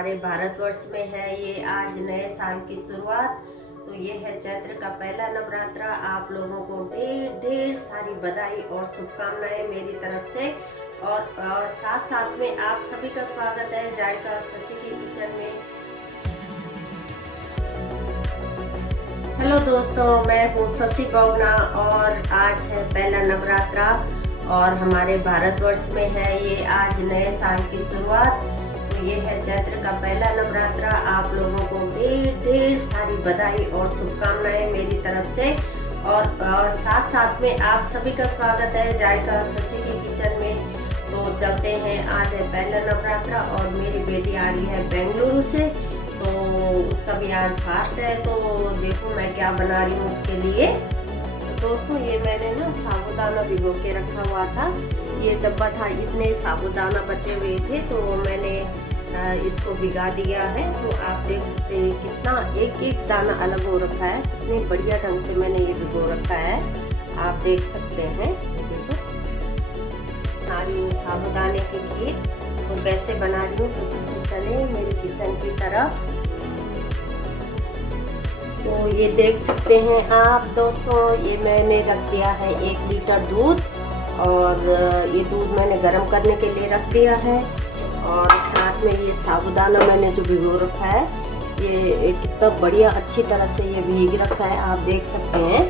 हमारे भारतवर्ष में है ये आज नए साल की शुरुआत। तो ये है चैत्र का पहला नवरात्रा। आप लोगों को ढेर ढेर सारी बधाई और शुभकामनाएं मेरी तरफ से। और साथ साथ में आप सभी का स्वागत है जायका शशि की किचन में। हेलो दोस्तों, मैं हूँ शशि पवना और आज है पहला नवरात्रा और हमारे भारतवर्ष में है ये आज नए साल की शुरुआत। तो ये है चैत्र का पहला नवरात्रा। आप लोगों को ढेर ढेर सारी बधाई और शुभकामनाएं मेरी तरफ से। और साथ साथ में आप सभी का स्वागत है जायका शशि की किचन में। तो चलते हैं, आज है पहला नवरात्रा और मेरी बेटी आ रही है बेंगलुरु से, तो उसका भी आज फास्ट है। तो देखो मैं क्या बना रही हूँ उसके लिए। तो दोस्तों ये मैंने ना साबूदाना भिगो के रखा हुआ था। ये डब्बा था, इतने साबूदाना बचे हुए थे तो मैंने इसको भिगा दिया है। तो आप देख सकते हैं कितना एक एक दाना अलग हो रखा है, कितने बढ़िया ढंग से मैंने ये भिगो रखा है, आप देख सकते हैं। देखो बना रही हूँ साबूदाने की खीर। तो कैसे बना रही हूँ तो चले मेरी किचन की तरफ। तो ये देख सकते हैं आप दोस्तों, ये मैंने रख दिया है 1 लीटर दूध और ये दूध मैंने गर्म करने के लिए रख दिया है। और साथ में ये साबूदाना मैंने जो भिगो रखा है, ये कितना बढ़िया अच्छी तरह से ये भीग रखा है, आप देख सकते हैं।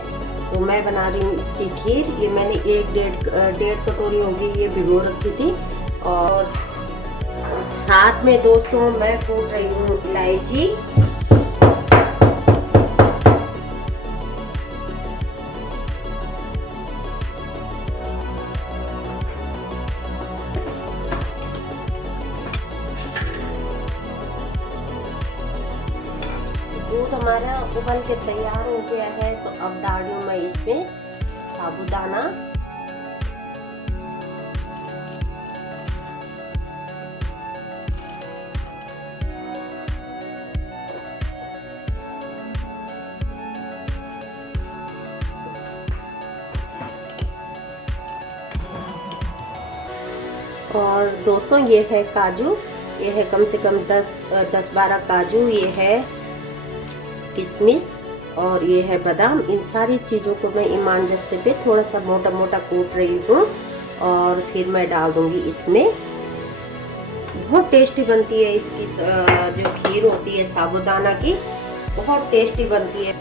तो मैं बना रही हूँ इसकी खीर। ये मैंने डेढ़ कटोरी होगी ये भिगो रखी थी। और साथ में दोस्तों मैं कूट रही हूँ इलायची। दूध हमारा उबल के तैयार हो गया है। तो अब डाल रही हूँ मैं इसमें साबूदाना। और दोस्तों ये है काजू, ये है कम से कम 10-12 काजू, ये है किशमिश और ये है बादाम। इन सारी चीज़ों को मैं ईमान जस्ते पे थोड़ा सा मोटा मोटा कूट रही हूँ और फिर मैं डाल दूँगी इसमें। बहुत टेस्टी बनती है इसकी जो खीर होती है साबूदाना की, बहुत टेस्टी बनती है।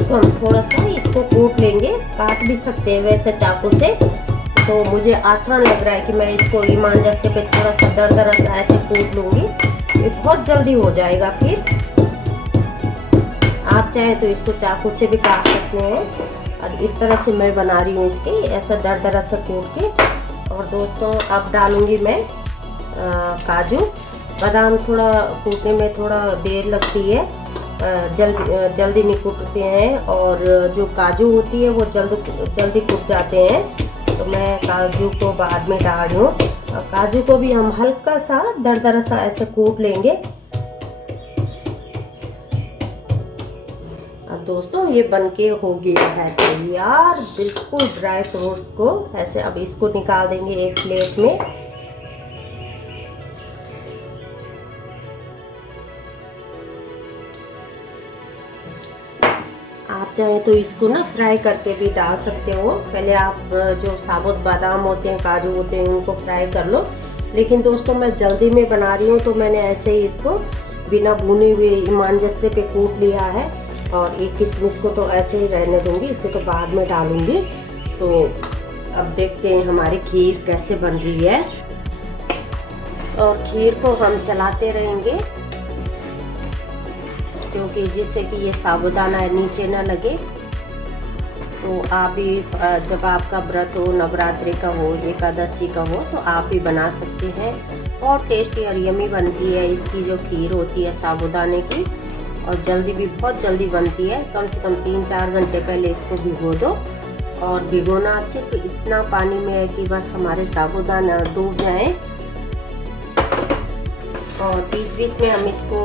तो हम थोड़ा सा इसको कूट लेंगे, काट भी सकते हैं वैसे चाकू से। तो मुझे आसान लग रहा है कि मैं इसको ईमान जस्ते पे थोड़ा सा दरदरा सा ऐसे कूट लूँगी, ये बहुत जल्दी हो जाएगा। फिर आप चाहें तो इसको चाकू से भी काट सकते हैं। और इस तरह से मैं बना रही हूँ इसके, ऐसा दरदरा सा कूट के। और दोस्तों अब डालूँगी मैं काजू। बादाम थोड़ा कूटने में थोड़ा देर लगती है, जल्दी नहीं कूटते हैं, और जो काजू होती है वो जल्दी कूट जाते हैं। तो मैं काजू को बाद में डाल रही हूँ। काजू को भी हम हल्का सा दरदरा सा ऐसे कूट लेंगे। अब दोस्तों ये बनके हो गया है तैयार, बिल्कुल ड्राई फ्रूट्स को ऐसे। अब इसको निकाल देंगे एक प्लेट में। आप चाहे तो इसको ना फ्राई करके भी डाल सकते हो। पहले आप जो साबुत बादाम होते हैं, काजू होते हैं, उनको फ्राई कर लो। लेकिन दोस्तों मैं जल्दी में बना रही हूँ तो मैंने ऐसे ही इसको बिना भुने हुए ईमान जस्ते पे कूट लिया है। और एक किशमिश को तो ऐसे ही रहने दूंगी, इसे तो बाद में डालूंगी। तो अब देखते हैं हमारी खीर कैसे बन रही है। और खीर को हम चलाते रहेंगे क्योंकि जिससे कि ये साबूदाना नीचे ना लगे। तो आप भी जब आपका व्रत हो, नवरात्रि का हो, एकादशी का हो, तो आप भी बना सकते हैं। बहुत टेस्टी और यमी बनती है इसकी जो खीर होती है साबूदाने की। और जल्दी भी बहुत जल्दी बनती है। कम से कम 3-4 घंटे पहले इसको भिगो दो। और भिगोना सिर्फ इतना पानी में है कि बस हमारे साबूदाना डूब जाए। और बीच बीच में हम इसको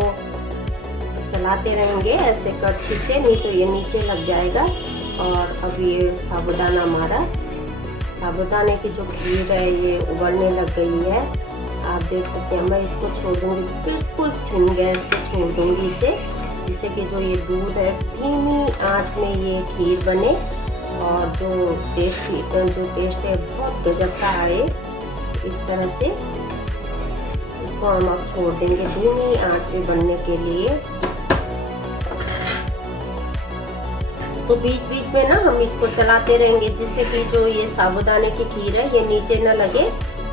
चलाते रहेंगे ऐसे कड़छी से, नहीं तो ये नीचे लग जाएगा। और अब ये साबूदाना हमारा, साबूदाने की जो खीर है ये उबलने लग गई है। आप देख सकते हैं। मैं इसको छोड़ दूँगी, बिल्कुल सिम गैस पे छोड़ दूँगी इसे, जिससे कि जो ये दूध है धीमी आंच में ये खीर बने और जो टेस्ट है बहुत गजब का आए। इस तरह से इसको हम अब छोड़ देंगे धीमी आंच पे बनने के लिए। तो बीच बीच में ना हम इसको चलाते रहेंगे, जिससे कि जो ये साबूदाने की खीर है ये नीचे न लगे,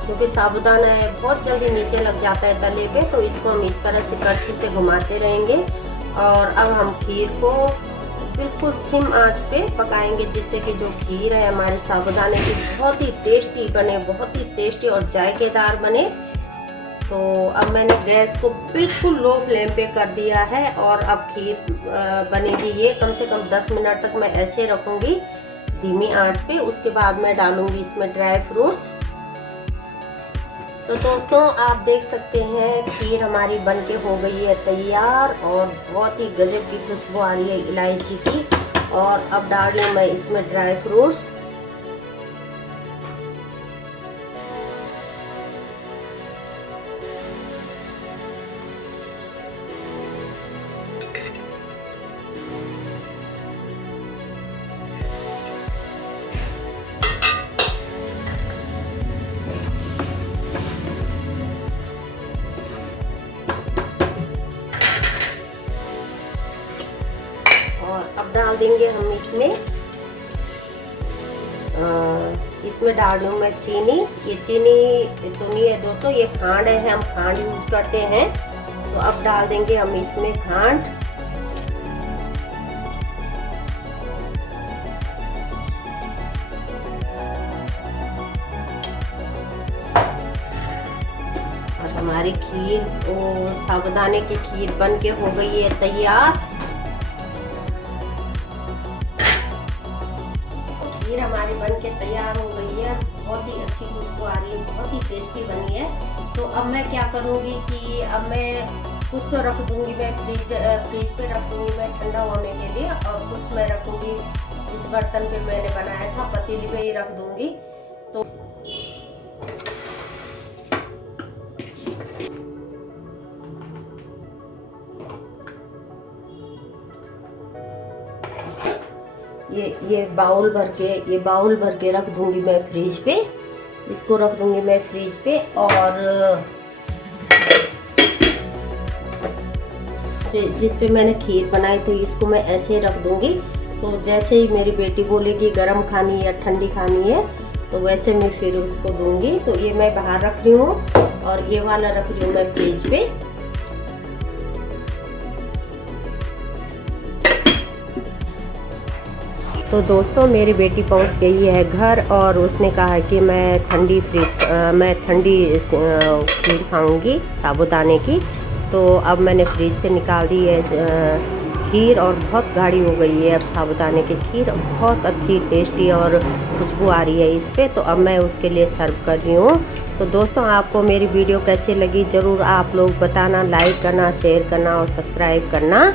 क्योंकि साबूदाना है बहुत जल्दी नीचे लग जाता है तले पे। तो इसको हम इस तरह से कड़छी से घुमाते रहेंगे। और अब हम खीर को बिल्कुल सिम आंच पे पकाएंगे, जिससे कि जो खीर है हमारे साबूदाने की बहुत ही टेस्टी बने, बहुत ही टेस्टी और जायकेदार बने। तो अब मैंने गैस को बिल्कुल लो फ्लेम पे कर दिया है और अब खीर बनेगी ये कम से कम 10 मिनट तक मैं ऐसे रखूँगी धीमी आंच पे। उसके बाद मैं डालूँगी इसमें ड्राई फ्रूट्स। तो दोस्तों आप देख सकते हैं खीर हमारी बनके हो गई है तैयार और बहुत ही गजब की खुशबू आ रही है इलायची की। और अब डाल रही हूँ मैं इसमें ड्राई फ्रूट्स। और अब डाल देंगे हम इसमें डाल दूँ मैं चीनी। ये चीनी तो नहीं है दोस्तों, ये खांड है, हम खांड यूज करते हैं। तो अब डाल देंगे हम इसमें खांड। और हमारी खीर साबूदाने की खीर बन के हो गई है तैयार। खीर हमारी बन के तैयार हो गई है, बहुत ही अच्छी खुशबू आ रही है, बहुत ही टेस्टी बनी है। तो अब मैं क्या करूँगी कि अब मैं कुछ तो रख दूँगी, मैं फ्रीज पे रख दूँगी मैं ठंडा होने के लिए, और कुछ मैं रखूँगी जिस बर्तन पे मैंने बनाया था पतीली में ही रख दूँगी। तो ये बाउल भर के रख दूंगी मैं फ्रिज पे। इसको रख दूंगी मैं फ्रिज पे। और जिस पे मैंने खीर बनाई थी इसको मैं ऐसे रख दूंगी। तो जैसे ही मेरी बेटी बोलेगी गरम खानी या ठंडी खानी है तो वैसे मैं फिर उसको दूंगी। तो ये मैं बाहर रख रही हूँ और ये वाला रख रही हूँ मैं फ्रिज पे। तो दोस्तों मेरी बेटी पहुंच गई है घर और उसने कहा कि मैं ठंडी खीर खाऊंगी साबूदाने की। तो अब मैंने फ्रिज से निकाल दी है खीर और बहुत गाढ़ी हो गई है अब साबूदाने की खीर, बहुत अच्छी टेस्टी और खुशबू आ रही है इस पे। तो अब मैं उसके लिए सर्व कर रही हूँ। तो दोस्तों आपको मेरी वीडियो कैसी लगी ज़रूर आप लोग बताना, लाइक करना, शेयर करना और सब्सक्राइब करना।